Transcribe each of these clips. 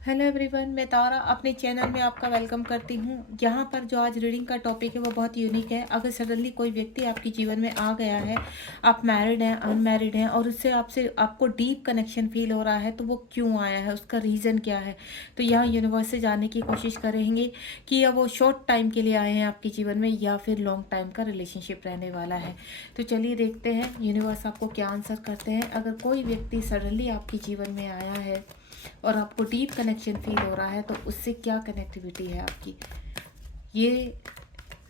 Hello everyone, मैं तारा अपने channel में आपका वेलकम करती हूँ। यहाँ पर जो आज रीडिंग का टॉपिक है वो बहुत यूनिक है। अगर सडनली कोई व्यक्ति आपके जीवन में आ गया है, आप मैरिड हैं, अनमैरिड हैं और उससे आपको डीप कनेक्शन फील हो रहा है, तो वो क्यों आया है, उसका रीज़न क्या है। तो यहाँ यूनिवर्स से जानने की कोशिश करेंगे कि या वो शॉर्ट टाइम के लिए आए हैं आपके जीवन में या फिर लॉन्ग टाइम का रिलेशनशिप रहने वाला है। तो चलिए देखते हैं यूनिवर्स आपको क्या आंसर करते हैं। अगर कोई व्यक्ति सडनली आपके जीवन में आया है और आपको डीप कनेक्शन फील हो रहा है, तो उससे क्या कनेक्टिविटी है आपकी, ये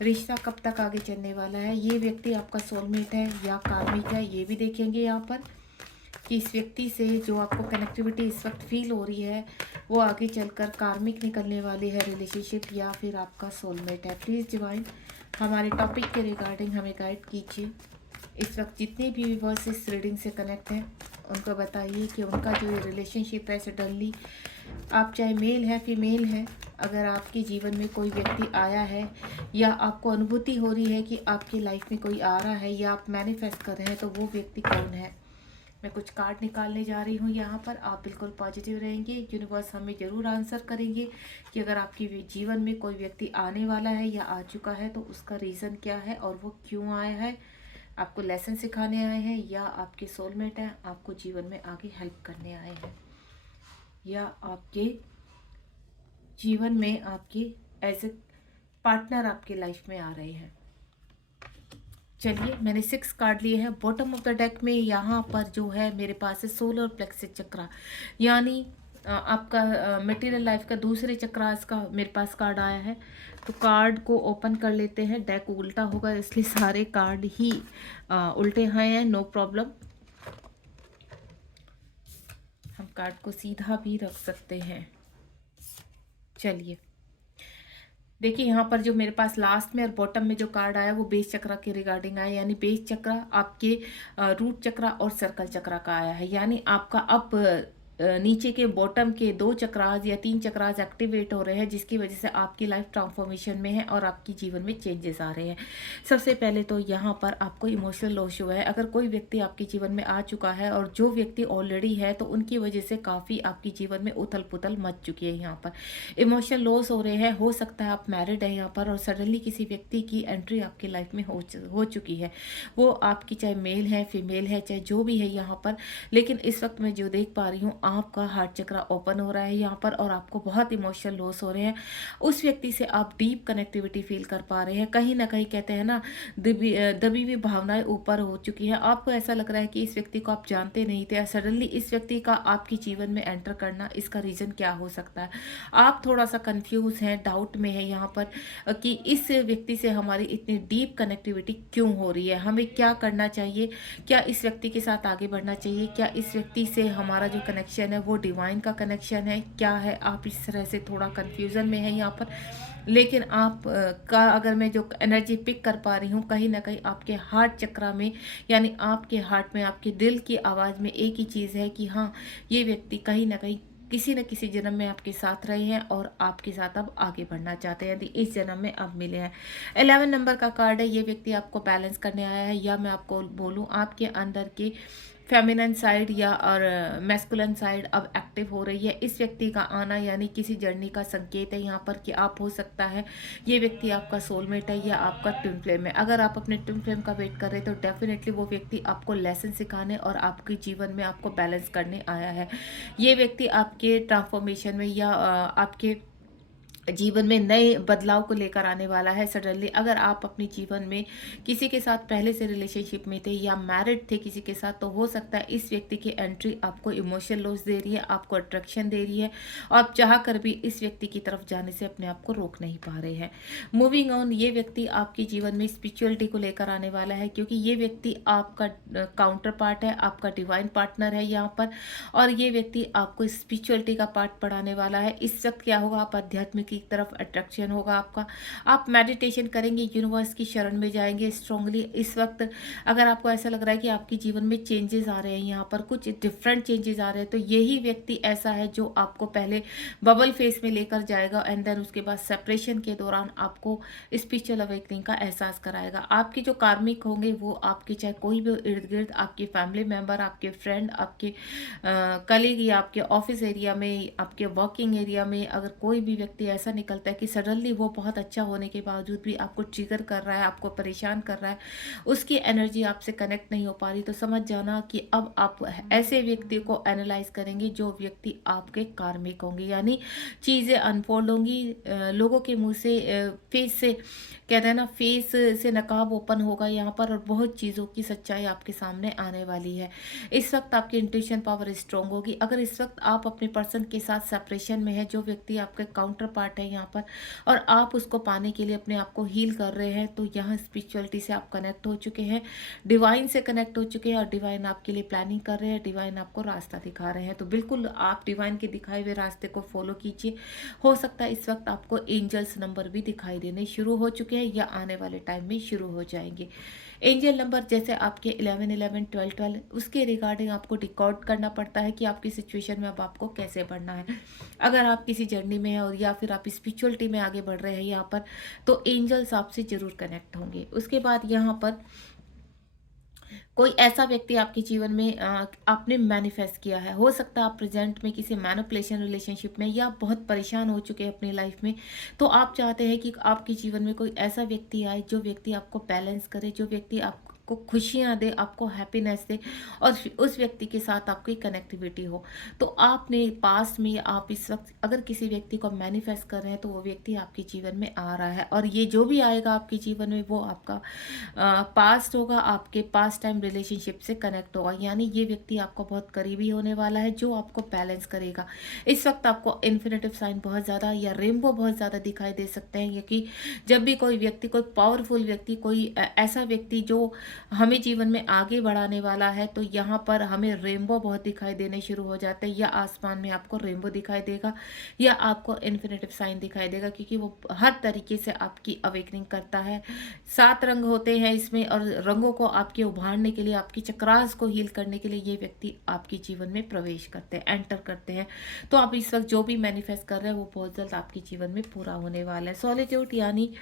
रिश्ता कब तक आगे चलने वाला है, ये व्यक्ति आपका सोलमेट है या कार्मिक है, ये भी देखेंगे यहाँ पर कि इस व्यक्ति से जो आपको कनेक्टिविटी इस वक्त फील हो रही है वो आगे चलकर कार्मिक निकलने वाली है रिलेशनशिप या फिर आपका सोलमेट है। प्लीज़ डिवाइन हमारे टॉपिक के रिगार्डिंग हमें गाइड कीजिए। इस वक्त जितने भी व्यूअर्स इस रीडिंग से कनेक्ट हैं उनको बताइए कि उनका जो ये रिलेशनशिप है सडनली, आप चाहे मेल है फीमेल है, अगर आपके जीवन में कोई व्यक्ति आया है या आपको अनुभूति हो रही है कि आपकी लाइफ में कोई आ रहा है या आप मैनिफेस्ट कर रहे हैं, तो वो व्यक्ति कौन है। मैं कुछ कार्ड निकालने जा रही हूँ यहाँ पर। आप बिल्कुल पॉजिटिव रहेंगे, यूनिवर्स हमें ज़रूर आंसर करेंगे कि अगर आपके जीवन में कोई व्यक्ति आने वाला है या आ चुका है तो उसका रीज़न क्या है और वो क्यों आया है, आपको लेसन सिखाने आए हैं या आपके सोलमेट हैं, आपको जीवन में आगे हेल्प करने आए हैं, या आपके जीवन में आपके एज ए पार्टनर आपके लाइफ में आ रहे हैं। चलिए, मैंने 6 कार्ड लिए हैं। बॉटम ऑफ द डेक में यहाँ पर जो है मेरे पास है सोलर प्लेक्सस चक्रा, यानी आपका मटेरियल लाइफ का दूसरे चक्रास का मेरे पास कार्ड आया है। तो कार्ड को ओपन कर लेते हैं। डेक उल्टा होगा इसलिए सारे कार्ड ही उल्टे आए हैं, नो प्रॉब्लम। हम कार्ड को सीधा भी रख सकते हैं। चलिए देखिए, यहाँ पर जो मेरे पास लास्ट में और बॉटम में जो कार्ड आया वो बेस चक्रा के रिगार्डिंग आया, यानी बेस चक्रा आपके रूट चक्रा और सर्कल चक्रा का आया है। यानी आपका अब नीचे के बॉटम के 2 चक्रास या 3 चक्रास एक्टिवेट हो रहे हैं, जिसकी वजह से आपकी लाइफ ट्रांसफॉर्मेशन में है और आपकी जीवन में चेंजेस आ रहे हैं। सबसे पहले तो यहाँ पर आपको इमोशनल लॉस हुआ है। अगर कोई व्यक्ति आपके जीवन में आ चुका है और जो व्यक्ति ऑलरेडी है, तो उनकी वजह से काफ़ी आपके जीवन में उथल पुथल मच चुकी है। यहाँ पर इमोशनल लॉस हो रहे हैं। हो सकता है आप मैरिड हैं यहाँ पर और सडनली किसी व्यक्ति की एंट्री आपकी लाइफ में हो चुकी है। वो आपकी चाहे मेल है फीमेल है चाहे जो भी है यहाँ पर, लेकिन इस वक्त मैं जो देख पा रही हूँ आपका हार्ट चक्रा ओपन हो रहा है यहाँ पर और आपको बहुत इमोशनल लॉस हो रहे हैं। उस व्यक्ति से आप डीप कनेक्टिविटी फील कर पा रहे हैं। कहीं ना कहीं कहते हैं ना, दबी हुई भावनाएं ऊपर हो चुकी है। आपको ऐसा लग रहा है कि इस व्यक्ति को आप जानते नहीं थे, सडनली इस व्यक्ति का आपके जीवन में एंटर करना, इसका रीज़न क्या हो सकता है। आप थोड़ा सा कंफ्यूज हैं, डाउट में है यहाँ पर कि इस व्यक्ति से हमारी इतनी डीप कनेक्टिविटी क्यों हो रही है, हमें क्या करना चाहिए, क्या इस व्यक्ति के साथ आगे बढ़ना चाहिए, क्या इस व्यक्ति से हमारा जो कनेक्शन है वो डिवाइन का कनेक्शन है, क्या है। आप इस तरह से थोड़ा कन्फ्यूज़न में है यहाँ पर। लेकिन आप का अगर मैं जो एनर्जी पिक कर पा रही हूँ, कहीं ना कहीं आपके हार्ट चक्रा में, यानी आपके हार्ट में, आपके दिल की आवाज़ में एक ही चीज़ है कि हाँ, ये व्यक्ति कहीं ना कहीं किसी न किसी जन्म में आपके साथ रहे हैं और आपके साथ अब आगे बढ़ना चाहते हैं, यदि इस जन्म में अब मिले हैं। 11 नंबर का कार्ड है। ये व्यक्ति आपको बैलेंस करने आया है, या मैं आपको बोलूं आपके अंदर की फेमिनिन साइड या और मैस्कुलिन साइड अब एक्टिव हो रही है। इस व्यक्ति का आना यानी किसी जर्नी का संकेत है यहाँ पर कि आप, हो सकता है ये व्यक्ति आपका सोलमेट है या आपका ट्विन फ्लेम है। अगर आप अपने ट्विन फ्लेम का वेट कर रहे हैं तो डेफिनेटली वो व्यक्ति आपको लेसन सिखाने और आपके जीवन में आपको बैलेंस करने आया है। ये व्यक्ति आपके ट्रांसफॉर्मेशन में या आपके जीवन में नए बदलाव को लेकर आने वाला है सडनली। अगर आप अपने जीवन में किसी के साथ पहले से रिलेशनशिप में थे या मैरिड थे किसी के साथ, तो हो सकता है इस व्यक्ति की एंट्री आपको इमोशनल लॉस दे रही है, आपको अट्रैक्शन दे रही है और आप चाह कर भी इस व्यक्ति की तरफ जाने से अपने आप को रोक नहीं पा रहे हैं। मूविंग ऑन, ये व्यक्ति आपके जीवन में स्पिरिचुअलिटी को लेकर आने वाला है, क्योंकि ये व्यक्ति आपका काउंटर पार्ट है, आपका डिवाइन पार्टनर है यहाँ पर, और ये व्यक्ति आपको स्पिरिचुअलिटी का पार्ट पढ़ाने वाला है। इस वक्त क्या होगा, आप आध्यात्मिक की तरफ अट्रैक्शन होगा आपका। आप मेडिटेशन करेंगे, यूनिवर्स की शरण में जाएंगे स्ट्रांगली। इस वक्त अगर आपको ऐसा लग रहा है कि आपके जीवन में चेंजेस आ रहे हैं, यहाँ पर कुछ डिफरेंट चेंजेस आ रहे हैं, तो यही व्यक्ति ऐसा है जो आपको पहले बबल फेस में लेकर जाएगा एंड देन उसके बाद सेपरेशन के दौरान आपको स्पिरिचुअल अवेकनिंग का एहसास कराएगा। आपके जो कार्मिक होंगे वो आपके, चाहे कोई भी इर्द गिर्द, आपके फैमिली मेंबर, आपके फ्रेंड, आपके कलीग या आपके ऑफिस एरिया में, आपके वर्किंग एरिया में अगर कोई भी व्यक्ति ऐसा निकलता है कि सडनली वो बहुत अच्छा होने के बावजूद भी आपको ट्रिगर कर रहा है, आपको परेशान कर रहा है, उसकी एनर्जी आपसे कनेक्ट नहीं हो पा रही, तो समझ जाना कि अब आप ऐसे व्यक्ति को एनालाइज करेंगे जो व्यक्ति आपके कार्मिक होंगे। यानी चीज़ें अनफोल्ड होंगी, लोगों के मुंह से, फेस से, कहते हैं ना, फेस से नकाब ओपन होगा यहाँ पर, और बहुत चीज़ों की सच्चाई आपके सामने आने वाली है। इस वक्त आपकी इंट्यूशन पावर स्ट्रांग होगी। अगर इस वक्त आप अपने पर्सन के साथ सेपरेशन में है, जो व्यक्ति आपके काउंटर पार्ट है यहाँ पर, और आप उसको पाने के लिए अपने आप को हील कर रहे हैं, तो यहाँ स्पिरिचुअलिटी से आप कनेक्ट हो चुके हैं, डिवाइन से कनेक्ट हो चुके हैं, और डिवाइन आपके लिए प्लानिंग कर रहे हैं, डिवाइन आपको रास्ता दिखा रहे हैं। तो बिल्कुल आप डिवाइन के दिखाए हुए रास्ते को फॉलो कीजिए। हो सकता है इस वक्त आपको एंजल्स नंबर भी दिखाई देने शुरू हो चुके हैं या आने वाले टाइम में शुरू हो जाएंगे। एंजल नंबर जैसे आपके 11 11 12 12, उसके रिगार्डिंग आपको रिकॉर्ड करना पड़ता है कि आपकी सिचुएशन में अब आपको कैसे बढ़ना है। अगर आप किसी जर्नी में हैं और या फिर आप स्पिरिचुअलिटी में आगे बढ़ रहे हैं यहाँ पर, तो एंजल्स आपसे जरूर कनेक्ट होंगे। उसके बाद यहाँ पर कोई ऐसा व्यक्ति आपके जीवन में आपने मैनिफेस्ट किया है, हो सकता है आप प्रेजेंट में किसी मैनिपुलेशन रिलेशनशिप में या बहुत परेशान हो चुके हैं अपनी लाइफ में, तो आप चाहते हैं कि आपके जीवन में कोई ऐसा व्यक्ति आए जो व्यक्ति आपको बैलेंस करे, जो व्यक्ति आपको खुशियां दे, आपको हैप्पीनेस दे, और उस व्यक्ति के साथ आपकी कनेक्टिविटी हो। तो आपने पास्ट में, आप इस वक्त अगर किसी व्यक्ति को मैनिफेस्ट कर रहे हैं, तो वो व्यक्ति आपके जीवन में आ रहा है, और ये जो भी आएगा आपके जीवन में वो आपका पास्ट होगा, आपके पास्ट टाइम रिलेशनशिप से कनेक्ट होगा। यानी ये व्यक्ति आपको बहुत करीबी होने वाला है, जो आपको बैलेंस करेगा। इस वक्त आपको इन्फिनेटिव साइन बहुत ज़्यादा या रेनबो बहुत ज़्यादा दिखाई दे सकते हैं, क्योंकि जब भी कोई व्यक्ति, कोई पावरफुल व्यक्ति, कोई ऐसा व्यक्ति जो हमें जीवन में आगे बढ़ाने वाला है, तो यहाँ पर हमें रेनबो बहुत दिखाई देने शुरू हो जाते हैं, या आसमान में आपको रेनबो दिखाई देगा, या आपको इन्फिनेटिव साइन दिखाई देगा, क्योंकि वो हर तरीके से आपकी अवेकनिंग करता है। 7 रंग होते हैं इसमें, और रंगों को आपके उभारने के लिए, आपकी चक्रास को हील करने के लिए ये व्यक्ति आपके जीवन में प्रवेश करते हैं, एंटर करते हैं। तो आप इस वक्त जो भी मैनिफेस्ट कर रहे हैं वो बहुत जल्द आपके जीवन में पूरा होने वाला है। सॉलिट्यूड यानी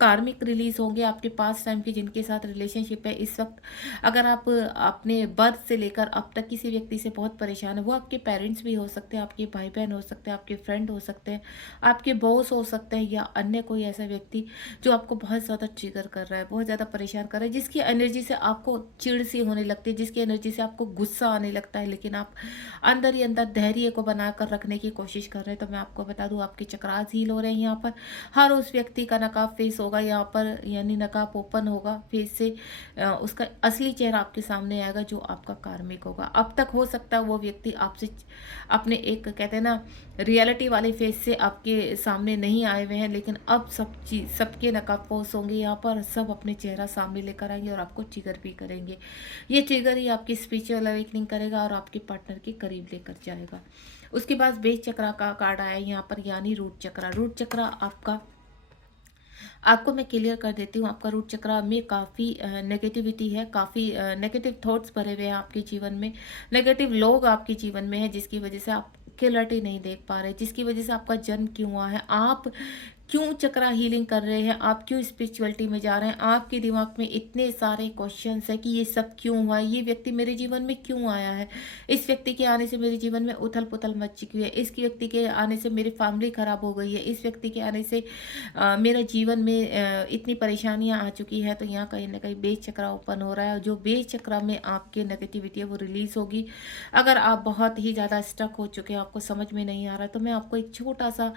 कार्मिक रिलीज होंगे आपके पास टाइम के जिनके साथ रिलेशनशिप है। इस वक्त अगर आप अपने बर्थ से लेकर अब तक किसी व्यक्ति से बहुत परेशान है, वो आपके पेरेंट्स भी हो सकते हैं, आपके भाई बहन हो सकते हैं, आपके फ्रेंड हो सकते हैं, आपके बॉस हो सकते हैं, या अन्य कोई ऐसा व्यक्ति जो आपको बहुत ज़्यादा ट्रिगर कर रहा है, बहुत ज़्यादा परेशान कर रहा है, जिसकी एनर्जी से आपको चिड़ सी होने लगती है, जिसकी एनर्जी से आपको गुस्सा आने लगता है, लेकिन आप अंदर ही अंदर धैर्य को बनाकर रखने की कोशिश कर रहे हैं। तो मैं आपको बता दूं, आपके चक्रास हील हो रहे हैं यहाँ पर। हर उस व्यक्ति का नकाब फेस होगा यहाँ पर, यानी नकाब ओपन होगा फेस से, उसका असली चेहरा आपके सामने आएगा, जो आपका कार्मिक होगा। अब तक हो सकता है वो व्यक्ति आपसे अपने एक, कहते हैं ना, रियलिटी वाले फेस से आपके सामने नहीं आए हुए हैं, लेकिन अब सबके नकाब पोस होंगे यहाँ पर, सब अपने चेहरा सामने लेकर आएंगे और आपको ट्रिगर भी करेंगे। ये ट्रिगर ही आपकी स्पिरिचुअल अवेकनिंग करेगा और आपके पार्टनर के करीब लेकर जाएगा। उसके बाद बेस चक्रा का कार्ड आया यहाँ पर, यानी रूट चक्रा। रूट चक्रा आपको मैं क्लियर कर देती हूँ, आपका रूट चक्रा में काफ़ी नेगेटिविटी है, काफ़ी नेगेटिव थॉट्स भरे हुए हैं आपके जीवन में, नेगेटिव लोग आपके जीवन में है, जिसकी वजह से आप क्लियरिटी नहीं देख पा रहे, जिसकी वजह से आपका जन्म क्यों हुआ है, आप क्यों चक्रा हीलिंग कर रहे हैं, आप क्यों स्पिरिचुअलिटी में जा रहे हैं, आपके दिमाग में इतने सारे क्वेश्चंस है कि ये सब क्यों हुआ, ये व्यक्ति मेरे जीवन में क्यों आया है, इस व्यक्ति के आने से मेरे जीवन में उथल पुथल मच चुकी है, इस व्यक्ति के आने से मेरी फैमिली खराब हो गई है, इस व्यक्ति के आने से मेरे जीवन में इतनी परेशानियां आ चुकी है। तो यहाँ कहीं ना कहीं बेस चक्रा ओपन हो रहा है, जो बेस चक्रा में आपके नेगेटिविटी है वो रिलीज होगी। अगर आप बहुत ही ज़्यादा स्टक हो चुके हैं, आपको समझ में नहीं आ रहा, तो मैं आपको एक छोटा सा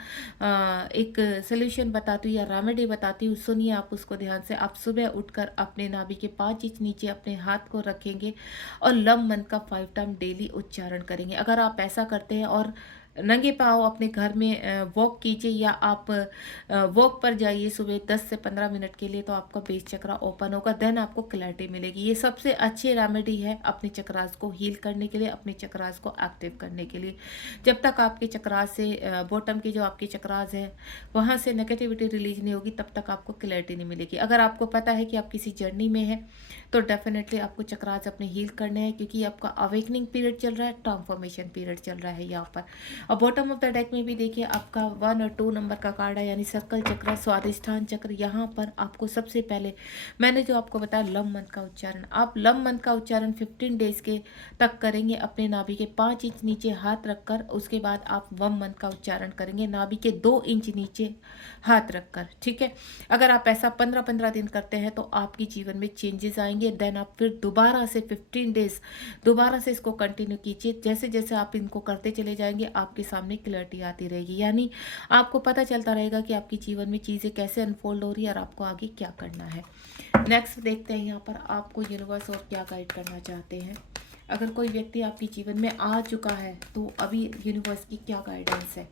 एक सोल्यूशन बताती हूँ या रेमेडी बताती हूँ, सुनिए आप उसको ध्यान से। आप सुबह उठकर अपने नाभि के 5 इंच नीचे अपने हाथ को रखेंगे और लम मंत्र का 5 टाइम डेली उच्चारण करेंगे। अगर आप ऐसा करते हैं और नंगे पाँव अपने घर में वॉक कीजिए या आप वॉक पर जाइए सुबह 10 से 15 मिनट के लिए, तो आपका बेस चक्रा ओपन होगा, देन आपको क्लैरिटी मिलेगी। ये सबसे अच्छी रेमेडी है अपने चक्रास को हील करने के लिए, अपने चक्रास को एक्टिव करने के लिए। जब तक आपके चक्रास से बॉटम की जो आपकी चक्रास है वहाँ से नेगेटिविटी रिलीज नहीं होगी, तब तक आपको क्लैरिटी नहीं मिलेगी। अगर आपको पता है कि आप किसी जर्नी में है तो डेफिनेटली आपको चक्रास अपने हील करने हैं, क्योंकि आपका अवेकनिंग पीरियड चल रहा है, ट्रांसफॉर्मेशन पीरियड चल रहा है यहाँ पर। और बॉटम ऑफ द डेक में भी देखिए आपका 1 और 2 नंबर का कार्ड है, यानी सर्कल चक्र, स्वादिष्ठान चक्र। यहाँ पर आपको सबसे पहले मैंने जो आपको बताया लम मंत्र का उच्चारण, आप लम मंत्र का उच्चारण 15 डेज के तक करेंगे अपने नाभि के 5 इंच नीचे हाथ रखकर। उसके बाद आप वम मंत्र का उच्चारण करेंगे नाभि के 2 इंच नीचे हाथ रखकर, ठीक है। अगर आप ऐसा 15-15 दिन करते हैं तो आपके जीवन में चेंजेस आएंगे। देन आप फिर दोबारा से 15 डेज दोबारा से इसको कंटिन्यू कीजिए। जैसे जैसे आप इनको करते चले जाएंगे आपके सामने क्लैरिटी आती रहेगी, यानी आपको पता चलता रहेगा कि आपके जीवन में चीज़ें कैसे अनफोल्ड हो रही है और आपको आगे क्या करना है। नेक्स्ट देखते हैं यहाँ पर आपको यूनिवर्स और क्या गाइड करना चाहते हैं। अगर कोई व्यक्ति आपके जीवन में आ चुका है तो अभी यूनिवर्स की क्या गाइडेंस है।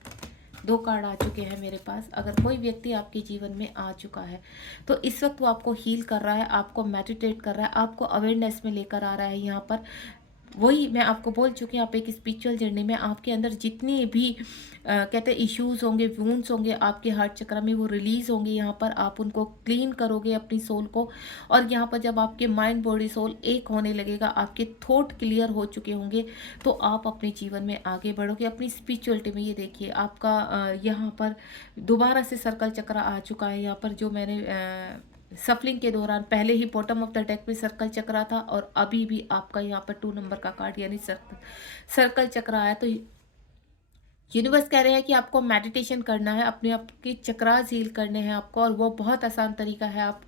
2 कार्ड आ चुके हैं मेरे पास। अगर कोई व्यक्ति आपके जीवन में आ चुका है तो इस वक्त वो आपको हील कर रहा है, आपको मेडिटेट कर रहा है, आपको अवेयरनेस में लेकर आ रहा है। यहाँ पर वही मैं आपको बोल चुकी हूँ, आप एक स्पिरिचुअल जर्नी में आपके अंदर जितनी भी कहते हैं इश्यूज होंगे, वूंड्स होंगे आपके हार्ट चक्र में, वो रिलीज होंगे। यहाँ पर आप उनको क्लीन करोगे अपनी सोल को, और यहाँ पर जब आपके माइंड बॉडी सोल एक होने लगेगा, आपके थॉट क्लियर हो चुके होंगे, तो आप अपने जीवन में आगे बढ़ोगे अपनी स्पिरिचुअलिटी में। ये देखिए आपका यहाँ पर दोबारा से सर्कल चक्र आ चुका है। यहाँ पर जो मैंने सफलिंग के दौरान पहले ही बॉटम ऑफ द डेक पे सर्कल चक्रा था, और अभी भी आपका यहाँ पर 2 नंबर का कार्ड यानी सर्कल चक्र आया। तो यूनिवर्स कह रहे हैं कि आपको मेडिटेशन करना है, अपने आप के चक्रास हील करने हैं आपको, और वो बहुत आसान तरीका है आप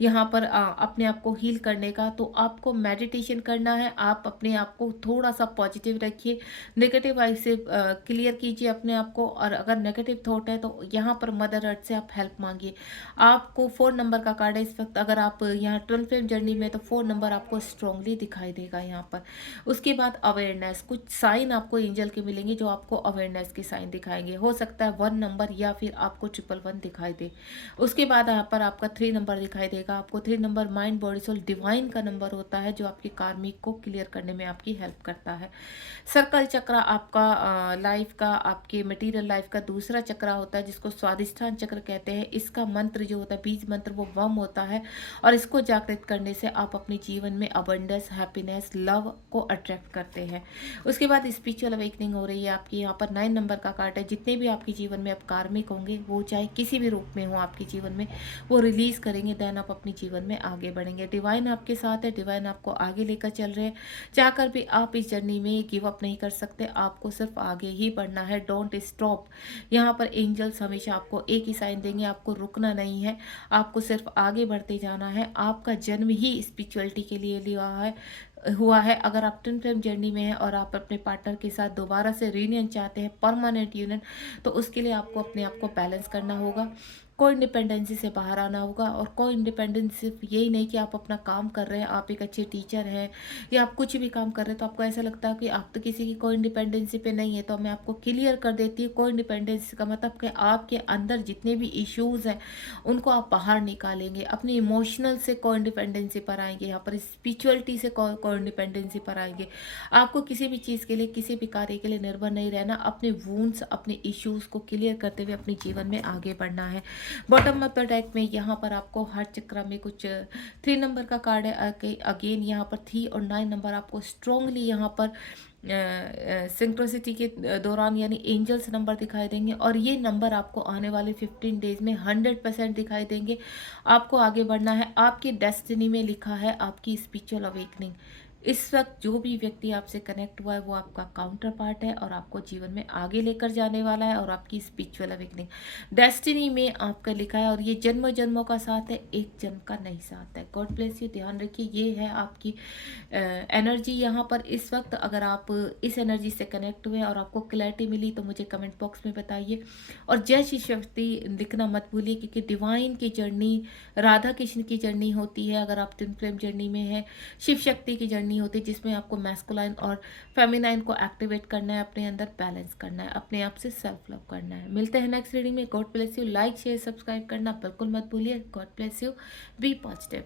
यहाँ पर अपने आप को हील करने का। तो आपको मेडिटेशन करना है, आप अपने आप को थोड़ा सा पॉजिटिव रखिए, नेगेटिव वाइब से क्लियर कीजिए अपने आप को, और अगर नेगेटिव थॉट है तो यहाँ पर मदर अर्थ से आप हेल्प मांगिए। आपको 4 नंबर का कार्ड है इस वक्त, अगर आप यहाँ ट्विन फ्लेम जर्नी में, तो 4 नंबर आपको स्ट्रांगली दिखाई देगा यहाँ पर। उसके बाद अवेयरनेस, कुछ साइन आपको एंजल के मिलेंगे जो आपको अवेयरनेस के साइन दिखाएंगे। हो सकता है 1 नंबर या फिर आपको 111 दिखाई दे। उसके बाद यहाँ पर आपका 3 नंबर दिखाई देगा। आपको 3 number mind body soul divine का नंबर होता है, जो आपकी कार्मिक को क्लियर करने में आपकी हेल्प करता है। सर्कल चक्र आपका लाइफ का, आपके मटेरियल लाइफ का दूसरा चक्र होता है, जिसको स्वादिष्ठान चक्र कहते हैं। इसका मंत्र जो होता है, बीज मंत्र, वो वम होता है, और इसको जागृत करने से आप अपने जीवन में अबंडेंस, हैप्पीनेस, लव को अट्रैक्ट करते हैं। उसके बाद स्पिरिचुअल अवेकनिंग हो रही है आपकी। यहाँ पर 9 नंबर का कार्ड है। जितने भी आपके जीवन में आप कार्मिक होंगे, वो चाहे किसी भी रूप में हो आपके जीवन में, वो रिलीज करेंगे, देन आप अपने जीवन में आगे बढ़ेंगे। डिवाइन आपके साथ है, डिवाइन आपको आगे लेकर चल रहे हैं। चाहकर भी आप इस जर्नी में गिव अप नहीं कर सकते, आपको सिर्फ आगे ही बढ़ना है। Don't stop. यहाँ पर एंजल्स हमेशा आपको एक ही साइन देंगे, आपको रुकना नहीं है, आपको सिर्फ आगे बढ़ते जाना है। आपका जन्म ही स्पिरिचुअलिटी के लिए हुआ है। अगर आप ट्विन फ्लेम जर्नी में हैं और आप अपने पार्टनर के साथ दोबारा से रीयूनियन चाहते हैं, परमानेंट यूनियन, तो उसके लिए आपको अपने आप को बैलेंस करना होगा। को इंडिपेंडेंसी से बाहर आना होगा। और को इंडिपेंडेंस सिर्फ यही नहीं कि आप अपना काम कर रहे हैं, आप एक अच्छे टीचर हैं या आप कुछ भी काम कर रहे हैं तो आपको ऐसा लगता है कि आप तो किसी की को इंडिपेंडेंसी पे नहीं है, तो मैं आपको क्लियर कर देती हूँ। को इंडिपेंडेंसी का मतलब कि आपके अंदर जितने भी इश्यूज़ हैं उनको आप बाहर निकालेंगे, अपनी इमोशनल से को इंडिपेंडेंसी पर आएंगे, यहाँ पर स्पिरिचुअलिटी से को इंडिपेंडेंसी पर आएंगे। आपको किसी भी चीज़ के लिए, किसी भी कार्य के लिए निर्भर नहीं रहना, अपने वूंड्स, अपने इश्यूज़ को क्लियर करते हुए अपने जीवन में आगे बढ़ना है। बॉटम ऑफ द डेक में यहाँ पर आपको हार्ट चक्र में कुछ 3 नंबर का कार्ड है। अगेन यहाँ पर 3 और 9 नंबर आपको स्ट्रॉन्गली यहाँ पर सिंक्रोसिटी के दौरान यानी एंजल्स नंबर दिखाई देंगे, और ये नंबर आपको आने वाले 15 डेज में 100% दिखाई देंगे। आपको आगे बढ़ना है, आपकी डेस्टिनी में लिखा है आपकी स्पिरिचुअल अवेकनिंग। इस वक्त जो भी व्यक्ति आपसे कनेक्ट हुआ है वो आपका काउंटर पार्ट है और आपको जीवन में आगे लेकर जाने वाला है, और आपकी स्पिरिचुअल अवेकनिंग डेस्टिनी में आपका लिखा है, और ये जन्मों जन्मों का साथ है, एक जन्म का नहीं साथ है। God bless you. ध्यान रखिए, ये है आपकी एनर्जी यहाँ पर इस वक्त। अगर आप इस एनर्जी से कनेक्ट हुए और आपको क्लैरिटी मिली तो मुझे कमेंट बॉक्स में बताइए, और जय श्री शक्ति लिखना मत भूलिए, क्योंकि डिवाइन की जर्नी, राधा कृष्ण की जर्नी होती है। अगर आप ट्विन फ्लेम जर्नी में है, शिव शक्ति की जर्नी नहीं होती जिसमें आपको मैस्कुलाइन और फेमिनाइन को एक्टिवेट करना है, अपने अंदर बैलेंस करना है, अपने आप से सेल्फ लव करना है। मिलते हैं नेक्स्ट रीडिंग में। God bless you. Like share subscribe करना बिल्कुल मत भूलिए। God bless you. Be positive.